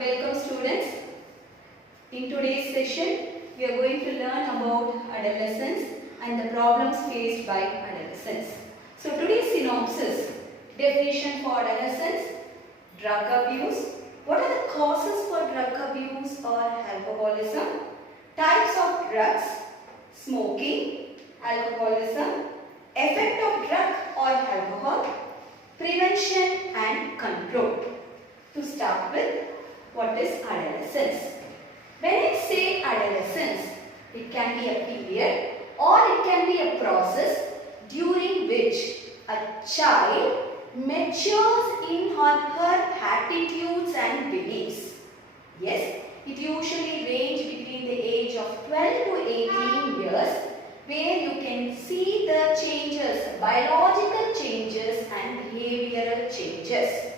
Welcome students. In today's session, we are going to learn about adolescence and the problems faced by adolescents. So today's synopsis, definition for adolescence, drug abuse, what are the causes for drug abuse or alcoholism, types of drugs, smoking, alcoholism, effect of drug or alcohol, prevention and control. To start with, what is adolescence? When I say adolescence, it can be a period or it can be a process during which a child matures in her attitudes and beliefs. Yes, it usually ranges between the age of 12 to 18 years, where you can see the changes, biological changes and behavioral changes.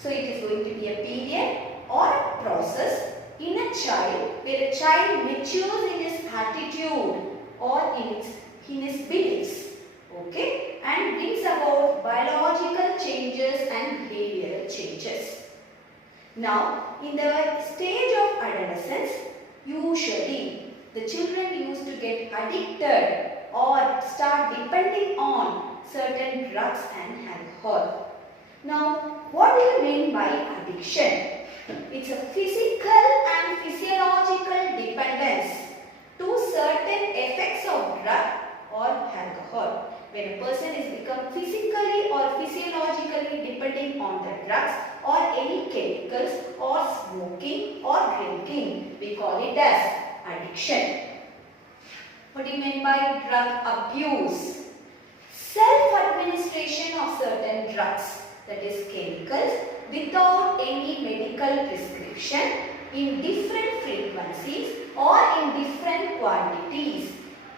So it is going to be a period or a process in a child where a child matures in his attitude or in his beliefs, okay, and brings about biological changes and behavioral changes. Now, in the stage of adolescence, usually the children used to get addicted or start depending on certain drugs and alcohol. Now, what do you mean by addiction? It's a physical and physiological dependence to certain effects of drug or alcohol. When a person is become physically or physiologically depending on the drugs or any chemicals or smoking or drinking, we call it as addiction. What do you mean by drug abuse? Self-administration of certain drugs, that is chemicals, without any medical prescription in different frequencies or in different quantities,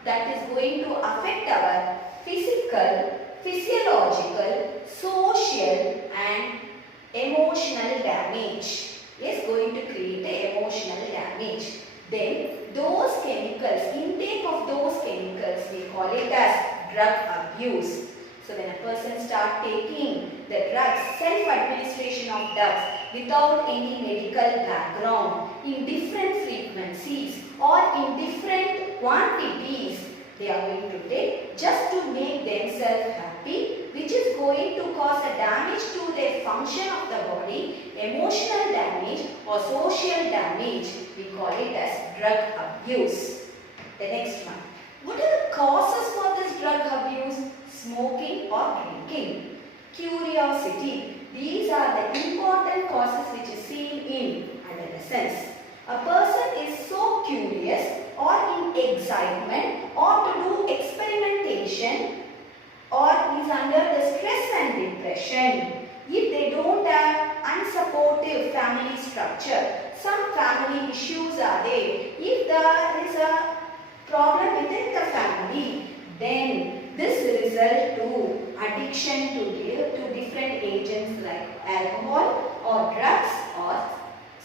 that is going to affect our physical, physiological, social and emotional damage. Yes, going to create an emotional damage. Then those chemicals, intake of those chemicals, we call it as drug abuse. So when a person starts taking the drugs, self-administration of drugs without any medical background in different frequencies or in different quantities, they are going to take just to make themselves happy, which is going to cause a damage to their function of the body, emotional damage or social damage. We call it as drug abuse. The next one. What are the causes for this drug abuse? Smoking or drinking. Curiosity. These are the important causes which is seen in adolescence. A person is so curious or in excitement or to do experimentation or is under the stress and depression. If they don't have unsupportive family structure, some family issues are there. If there is a problem within the family, then this will result to addiction to different agents like alcohol or drugs or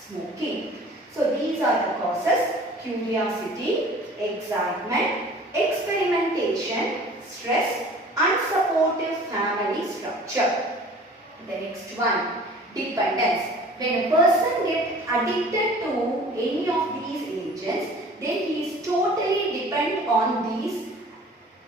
smoking. So these are the causes: curiosity, excitement, experimentation, stress, unsupportive family structure. The next one, dependence. When a person gets addicted to any of these agents, then he is totally dependent on these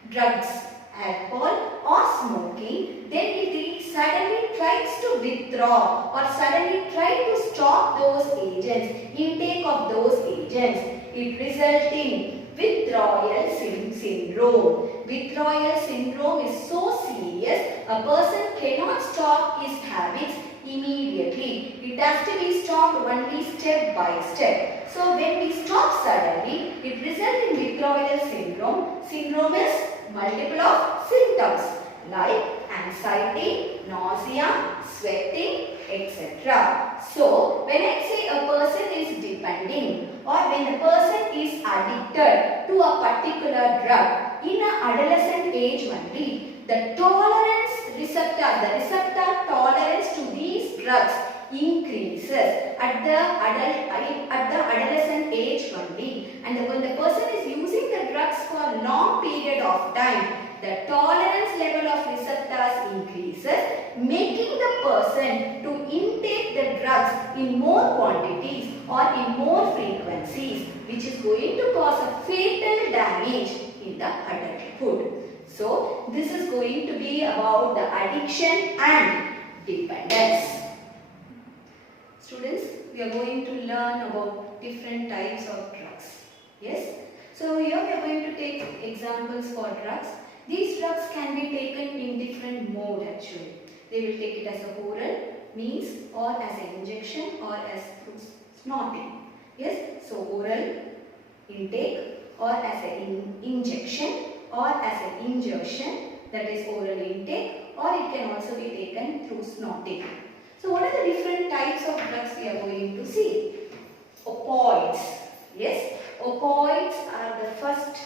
drugs, alcohol or smoking. Then if he suddenly tries to withdraw or suddenly try to stop those agents, intake of those agents, it results in withdrawal syndrome. Withdrawal syndrome is so serious, a person cannot stop his habits immediately. It has to be stopped only step by step. So when we stop suddenly, it results in withdrawal syndrome. Syndrome is multiple of symptoms like anxiety, nausea, sweating, etc. So when I say a person is depending or when a person is addicted to a particular drug in an adolescent age only, the tolerance receptor, the receptor tolerance to these drugs increases at the adolescent age only, and when the person is using the drugs for a long period of time, the tolerance level of receptors increases, making the person to intake the drugs quantities or in more frequencies, which is going to cause a fatal damage in the adulthood. So, this is going to be about the addiction and dependence. Students, we are going to learn about different types of drugs. Yes? So, here we are going to take examples for drugs. These drugs can be taken in different mode actually. They will take it as a oral, means, or as an injection, or as through snorting. Yes? So, oral intake, or as an injection, or as an ingestion, that is oral intake, or it can also be taken through snorting. So, what are the different types of drugs we are going to see? Opioids. Yes, opioids are the first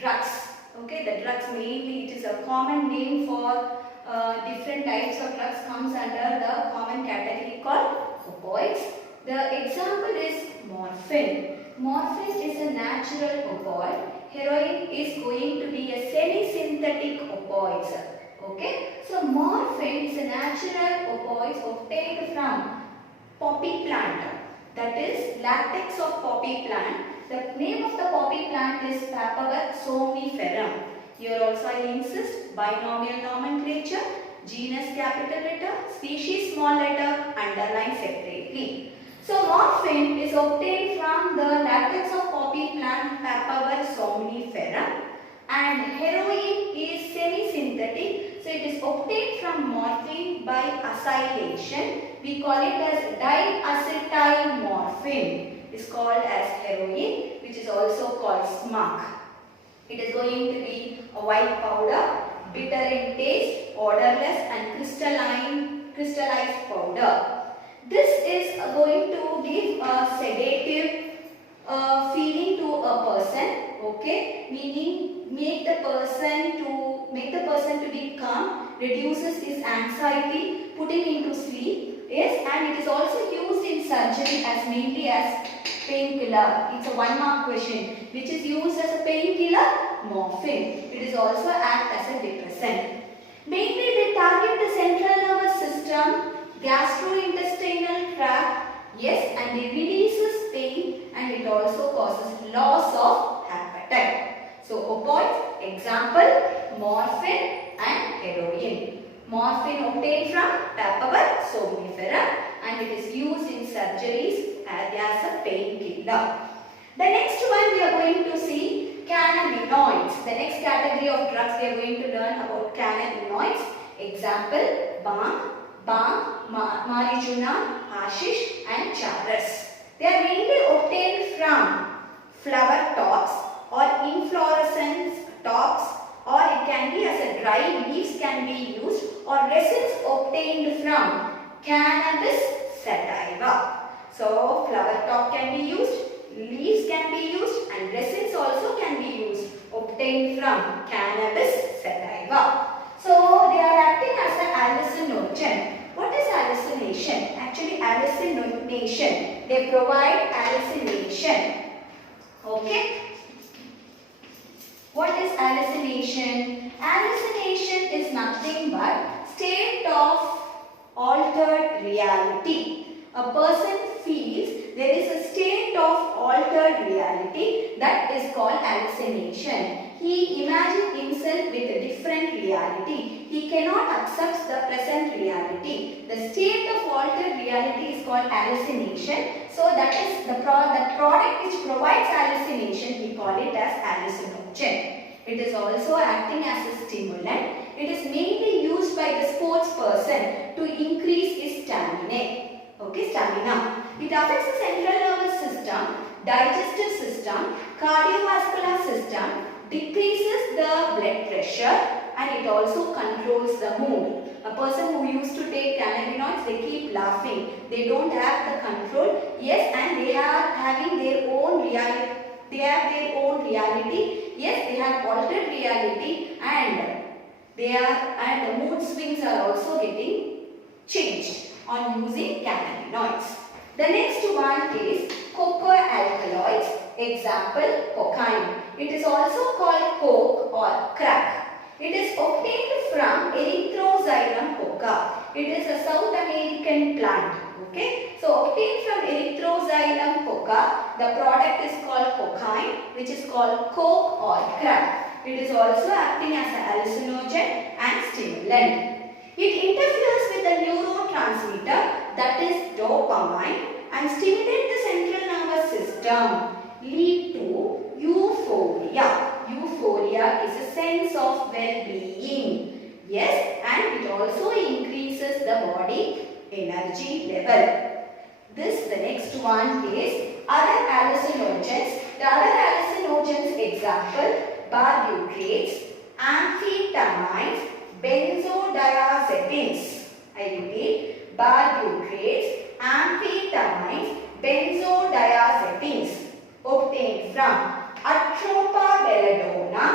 drugs. Okay, the drugs mainly, it is a common name for different types of drugs, comes under the common category called opioids. The example is morphine. Morphine is a natural opioid. Heroin is going to be a semi-synthetic opioid. Okay, so morphine is a natural opioid obtained from poppy plant. That is latex of poppy plant. The name of the poppy plant is Papaver somniferum. Here also I insist binomial nomenclature, genus capital letter, species small letter, underline separately. So morphine is obtained from the latex of poppy plant Papaver somniferum, and heroin is semi-synthetic. So it is obtained from morphine by acylation. We call it as diacetyl morphine. It is called as heroin, which is also called smack. It is going to be a white powder, bitter in taste, odorless and crystallized powder. This is going to give a sedative feeling to a person, okay, meaning make the person to be calm, reduces his anxiety, putting into sleep. Yes, and it is also used in surgery as mainly as painkiller. It's a 1 mark question. Which is used as a painkiller? Morphine. It is also act as a depressant. Mainly they target the central nervous system, gastrointestinal tract, yes, and it releases pain, and it also causes loss of appetite. So opioids, example, morphine and heroin. Morphine obtained from Papaver somniferum, and it is used in surgeries as a painkiller. The next one we are going to see cannabinoids. The next category of drugs we are going to learn about cannabinoids. Example, bhang, marijuana, hashish and charas. They are mainly obtained from flower tops or inflorescence tops, or it can be as a dry leaves can be used, or resins obtained from cannabis sativa. So flower top can be used, leaves can be used, and resins also can be used, obtained from cannabis sativa. So they are acting as an hallucinogen. What is hallucination? Actually hallucination. They provide hallucination. Okay. What is hallucination? Hallucination is nothing but state of altered reality. A person feels there is a state of altered reality, that is called hallucination. He imagines himself with a different reality. He cannot accept the present reality. The state of altered reality is called hallucination. So that is the product which provides hallucination, we call it as hallucinogen. It is also acting as a stimulant. It is mainly used by the sports person to increase his stamina. Okay, stamina. It affects the central nervous system, digestive system, cardiovascular system, decreases the blood pressure, and it also controls the mood. A person who used to take cannabinoids, they keep laughing. They don't have the control. Yes, and they are having their own reality. They have their own reality. Yes, they have altered reality, and the mood swings are also getting changed on using cannabinoids. The next one is coca alkaloids. Example, cocaine. It is also called coke or crack. It is obtained from Erythroxylum coca. It is a South American plant. Okay, so obtained from Erythroxylum coca, the product is called cocaine, which is called coke or crack. It is also acting as a hallucinogen and stimulant. It interferes with the neurotransmitter, that is dopamine, and stimulate the central nervous system, lead to euphoria. Euphoria is a sense of well-being. Yes, and it also increases the body energy level. The next one is other hallucinogens. The other hallucinogens example, barbiturates, amphetamines, benzodiazepines. I repeat, barbiturates, amphetamines, benzodiazepines obtained from Atropa belladonna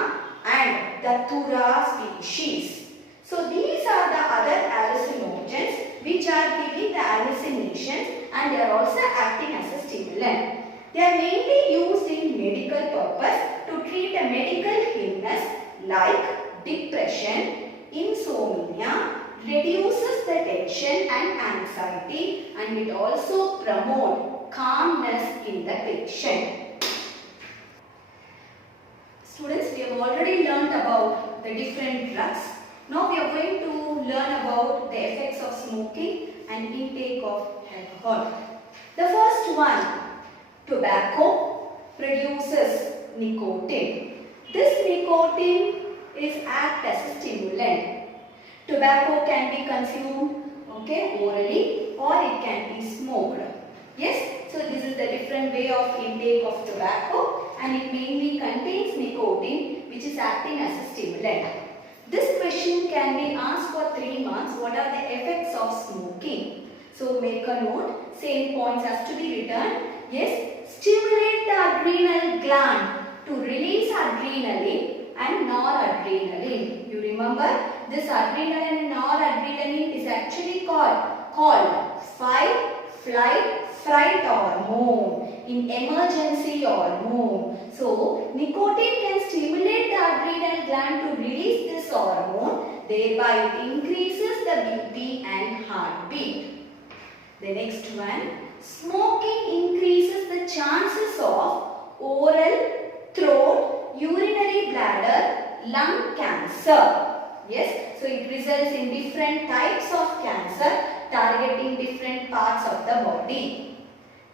and Datura species. So these are the other hallucinogens which are giving the hallucinations and they are also acting as a stimulant. They are mainly used in medical purpose to treat a medical illness like depression, insomnia, reduces the tension and anxiety, and it also promotes calmness in the patient. Students, we have already learnt about the different drugs. Now we are going to learn about the effects of smoking and intake of alcohol. The first one, tobacco produces nicotine. This nicotine is act as a stimulant. Tobacco can be consumed orally or it can be smoked. Yes, so this is the different way of intake of tobacco and it mainly contains nicotine which is acting as a stimulant. This question can be asked for 3 marks. What are the effects of smoking? So make a note, same points has to be written. Yes, stimulate the adrenal gland to release adrenaline and noradrenaline. You remember this adrenaline and noradrenaline is actually called fight, flight, fright hormone, in emergency hormone. So nicotine can stimulate the adrenal gland to release this hormone, thereby it increases the BP and heartbeat. The next one, smoking increases the chances of oral, throat, urinary bladder, lung cancer. Yes, so it results in different types of cancer targeting different parts of the body.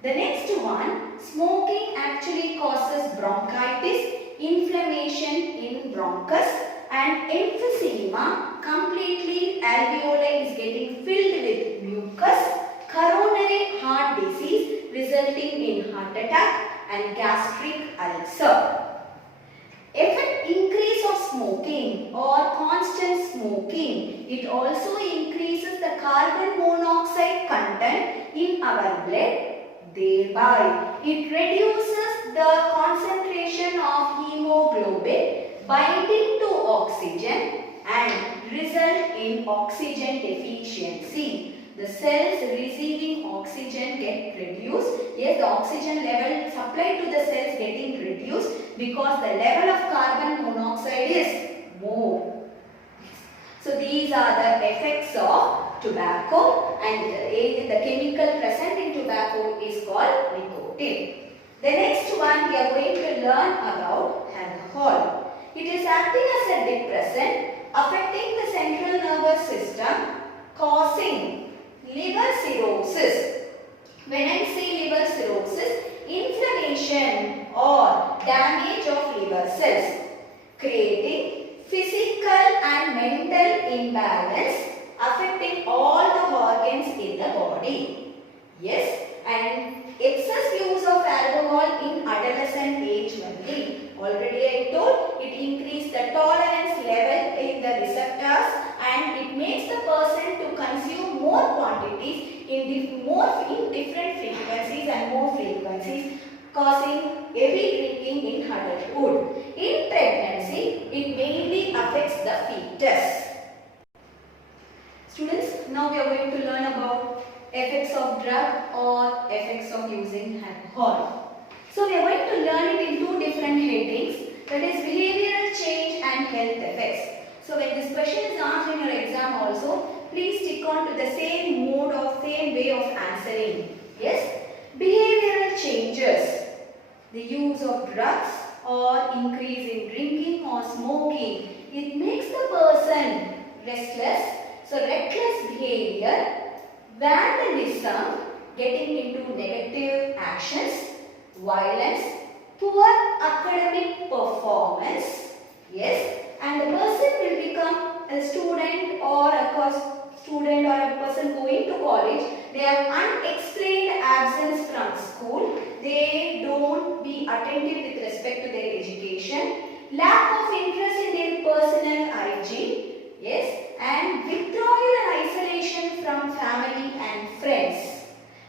The next one, smoking actually causes bronchitis, inflammation in bronchus and emphysema, completely alveoli is getting filled with mucus, coronary heart disease resulting in heart attack and gastric ulcer. Increase of smoking or constant smoking, it also increases the carbon monoxide content in our blood. Thereby, it reduces the concentration of hemoglobin binding to oxygen and result in oxygen deficiency. The cells receiving oxygen get reduced. Yes, the oxygen level supplied to the cells getting reduced because the level of carbon monoxide is more. So these are the effects of tobacco and the chemical present in tobacco is called nicotine. The next one we are going to learn about alcohol. It is acting as a depressant affecting the central nervous system causing liver cirrhosis. When I say liver cirrhosis, inflammation or damage of liver cells, creating physical and mental imbalance affecting all the organs in the body. Yes, and excess use of alcohol in adolescent age only. Already I told it increases the tolerance level in the receptors and it makes the person to consume more quantities in different frequencies and more frequencies, causing heavy drinking in adulthood. In pregnancy, it mainly affects the fetus. Students, now we are going to learn about effects of drug or effects of using alcohol. So we are going to learn it in 2 different headings, that is behavioral change and health effects. So when this question is asked in your exam also, please stick on to the same mode or same way of answering. Yes? Behavioral changes. The use of drugs or increase in drinking or smoking. It makes the person restless. So reckless behavior, vandalism, getting into negative actions, violence, poor academic performance. Yes, and the person will become a student or a person going to college. They have unexplained absence from school. They don't be attentive with respect to their education. Lack of interest in their personal hygiene. Yes, and withdrawal and isolation from family and friends.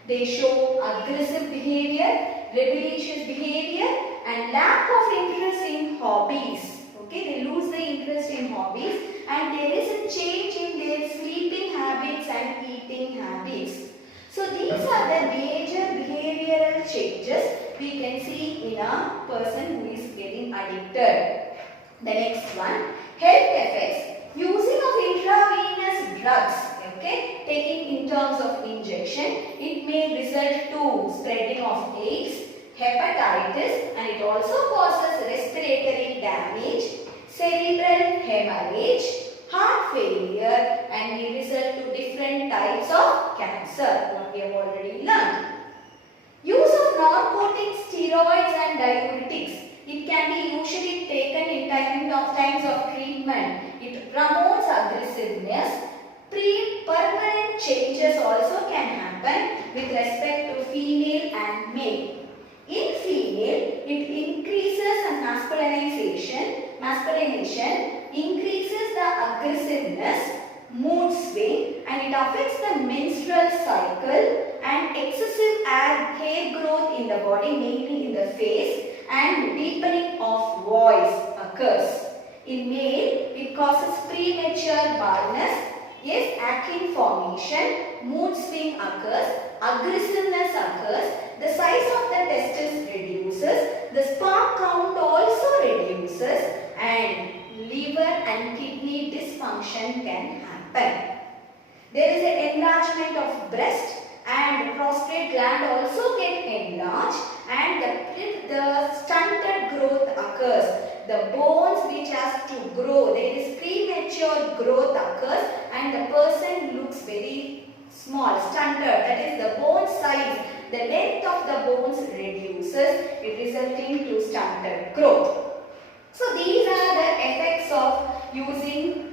They show aggressive behavior, rebellious behavior, and lack of interest in hobbies. Okay, they lose the interest in hobbies, and there is a change in their sleeping habits and eating habits. So these are the major behavioral changes we can see in a person who is getting addicted. The next one, health effects. Using of intravenous drugs, okay, taking in terms of injection, it may result to spreading of AIDS, hepatitis, and it also causes respiratory damage, cerebral hemorrhage, heart failure, and may result to different types of cancer, what we have already learned. Use of narcotics, steroids, and diuretics. It can be usually taken in times of treatment. It promotes aggressiveness. Permanent changes also can happen with respect to female and male. In female, it increases masculinization, increases the aggressiveness, mood swing, and it affects the menstrual cycle, and excessive hair growth in the body, mainly in the face, and deepening of voice occurs. In male, it causes premature baldness. Yes, acne formation, mood swing occurs, aggressiveness occurs, the size of the testes reduces, the sperm count also reduces, and liver and kidney dysfunction can happen. There is an enlargement of breast, and prostate gland also get enlarged, and the stunted growth occurs. The bones which has to grow, there is premature growth occurs, and the person looks very small, stunted. That is, the bone size, the length of the bones reduces, it resulting to stunted growth. So these are the effects of using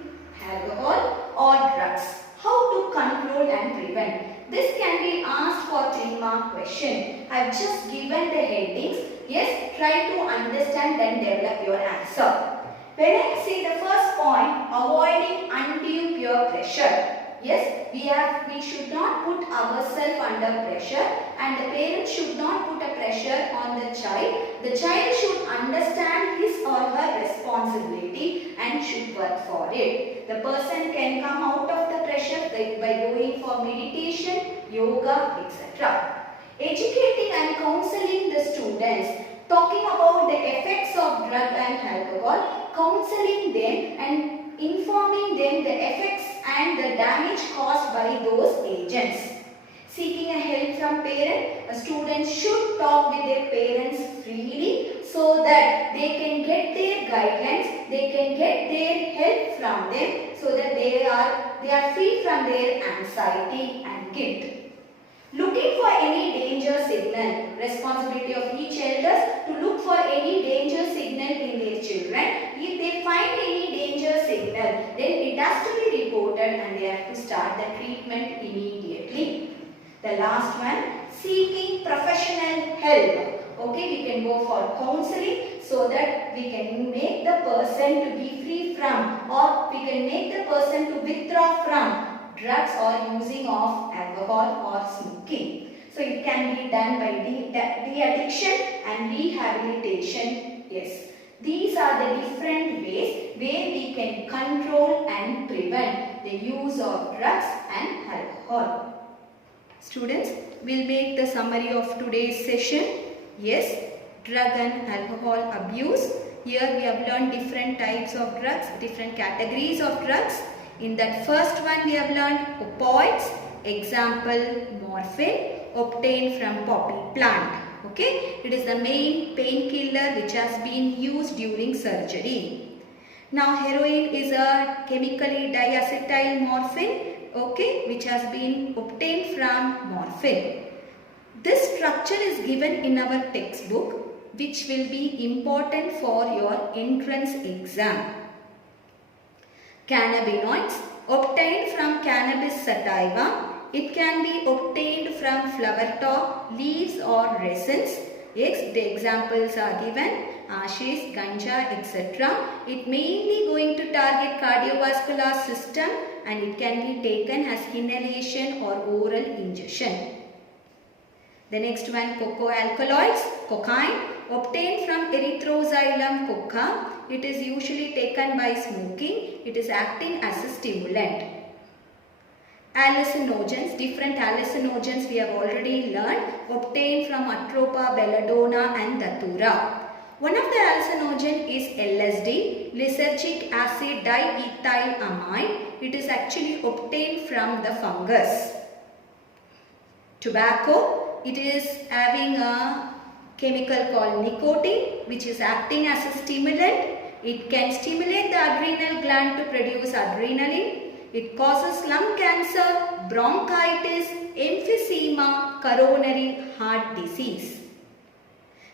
alcohol or drugs. How to control and prevent? This can be asked for 3-mark question. I have just given the headings. Yes, try to understand and develop your answer. When I say the first point, avoiding undue peer pressure. Yes, we should not put ourselves under pressure, and the parents should not put a pressure on the child. The child should understand his or her responsibility and should work for it. The person can come out of the pressure by going for meditation, yoga, etc. Educating and counseling the students, talking about the effects of drug and alcohol, counseling them and informing them the effects and the damage caused by those agents. Seeking a help from parents, students should talk with their parents freely so that they can get their guidelines, they can get their help from them so that they are free from their anxiety and guilt. Looking for any danger signal. Responsibility of each elder to look for any danger signal in their children. If they find any danger signal, then it has to be reported and they have to start the treatment immediately. The last one, seeking professional help. Okay, we can go for counseling so that we can make the person to be free from, or we can make the person to withdraw from drugs or using of alcohol or smoking. So it can be done by de-addiction and rehabilitation. Yes, these are the different ways where we can control and prevent the use of drugs and alcohol. Students, we'll make the summary of today's session. Yes, drug and alcohol abuse. Here we have learned different types of drugs, different categories of drugs. In that first one we have learned opioids, example morphine obtained from poppy plant. Okay, it is the main painkiller which has been used during surgery. Now heroin is a chemically diacetyl morphine, okay, which has been obtained from morphine. This structure is given in our textbook, which will be important for your entrance exam. Cannabinoids obtained from cannabis sativa. It can be obtained from flower top, leaves or resins. Yes, the examples are given. Ashish, ganja, etc. It mainly going to target cardiovascular system and it can be taken as inhalation or oral ingestion. The next one, cocoa alkaloids, cocaine, obtained from Erythroxylum coca. It is usually taken by smoking. It is acting as a stimulant. Hallucinogens, different hallucinogens we have already learned, obtained from Atropa, belladonna and datura. One of the hallucinogen is LSD, lysergic acid diethylamide. It is actually obtained from the fungus. Tobacco, it is having a chemical called nicotine which is acting as a stimulant. It can stimulate the adrenal gland to produce adrenaline. It causes lung cancer, bronchitis, emphysema, coronary heart disease.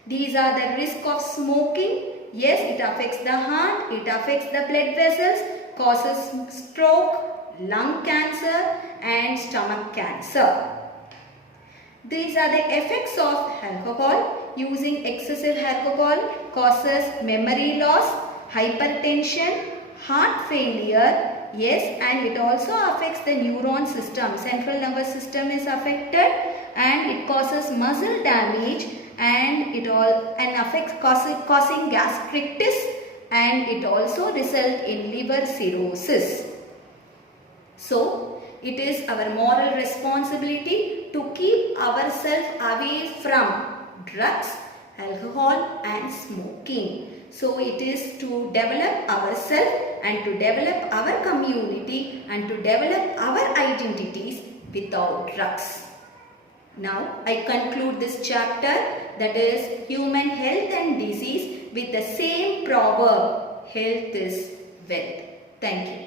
These are the risks of smoking. Yes, it affects the heart, it affects the blood vessels, causes stroke, lung cancer and stomach cancer. These are the effects of alcohol. Using excessive alcohol causes memory loss, hypertension, heart failure. Yes, and it also affects the neuron system. Central nervous system is affected and it causes muscle damage and it affects causing gastritis and it also results in liver cirrhosis. So, it is our moral responsibility to keep ourselves away from drugs, alcohol and smoking. So it is to develop ourselves and to develop our community and to develop our identities without drugs. Now I conclude this chapter, that is human health and disease, with the same proverb, health is wealth. Thank you.